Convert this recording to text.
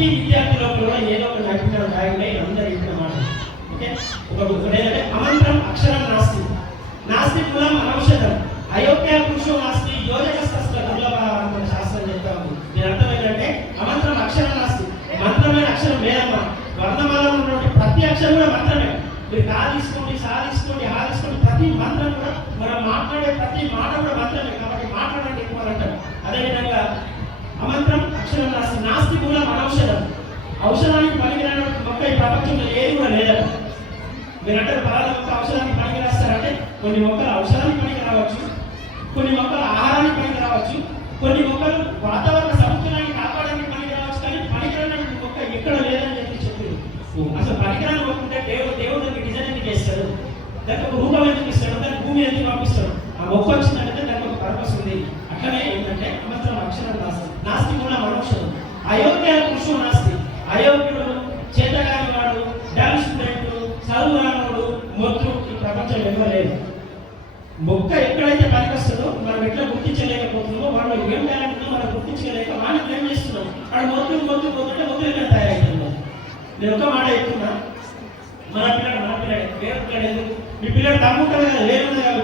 ప్రతి విద్యార్థుల కూడా ఏదో ఒక నైపుణ్యం భాగమై అందరూ ఇక్కడ మాట. ఓకే? ఒక ఏంటంటే అమంత్రం అక్షరం నాస్తి నాస్తి కులం అనవసరం అయోగ్య పురుషు నాస్తి యోజక శాస్త్ర దుర్లభ శాస్త్రం చెప్తా దీని అర్థం ఏంటంటే అమంత్రం అక్షరం నాస్తి మంత్రమైన అక్షరం లేదమ్మా వర్ణమాలలో ఉన్నటువంటి ప్రతి అక్షరం కూడా మంత్రమే. మీరు కా తీసుకోండి సా ప్రతి మంత్రం కూడా మనం మాట్లాడే ప్రతి మాట కూడా మంత్రమే. కాబట్టి మాట్లాడండి ఎక్కువ అంటారు అదేవిధంగా అమంత్రం అక్షరం నాస్తి నాస్తి కూడా అనవసరం అవసరానికి పనికిరాని మొక్క ఈ ప్రపంచంలో ఏది కూడా లేదట మీరు అంటారు పలానా మొక్క అవసరానికి పనికి రాస్తారంటే కొన్ని మొక్కలు అవసరానికి పనికి రావచ్చు కొన్ని మొక్కలు ఆహారానికి పనికి రావచ్చు కొన్ని మొక్కలు వాతావరణ సమతుల్యాన్ని కాపాడడానికి పనికి రావచ్చు కానీ పనికిరాని మొక్క ఎక్కడ లేదని చెప్పి చెప్పారు. అసలు పనికిరాని మొక్క ఉంటే దేవుడు దేవుడు దానికి డిజైన్ ఎందుకు చేస్తాడు? దానికి ఒక రూపం ఎందుకు ఇస్తాడు? దానికి భూమి ఎందుకు పంపిస్తాడు? ఆ మొక్క వచ్చిందంటే దానికి ఒక పర్పస్ ఉంది అట్లనే ఏంటంటే అమంత్రం అక్షరం నాస్తి నాస్తి కూడా మనోక్షరం అయోగ్య పురుషుడు నాస్తి అయోగ్యుడు చేతగాని వాడు డాన్స్ స్టూడెంట్ చదువు రానవాడు మొత్తు ఈ ప్రపంచం ఇవ్వలేదు మొక్క ఎక్కడైతే పనికొస్తుందో మనం ఎట్లా గుర్తించలేకపోతుందో వాళ్ళు ఏం టాలెంట్ మనం గుర్తించలేక మనం ఏం చేస్తున్నాం. వాడు మొత్తం మొత్తం మొత్తుంటే మొత్తం ఎక్కడ తయారవుతుందో నేను ఒక మాట చెప్తున్నా. మన పిల్లడు మన పిల్లడు వేరే పిల్లడు ఎందుకు? మీ పిల్లడు తమ్ము కదా వేరు కదా మీ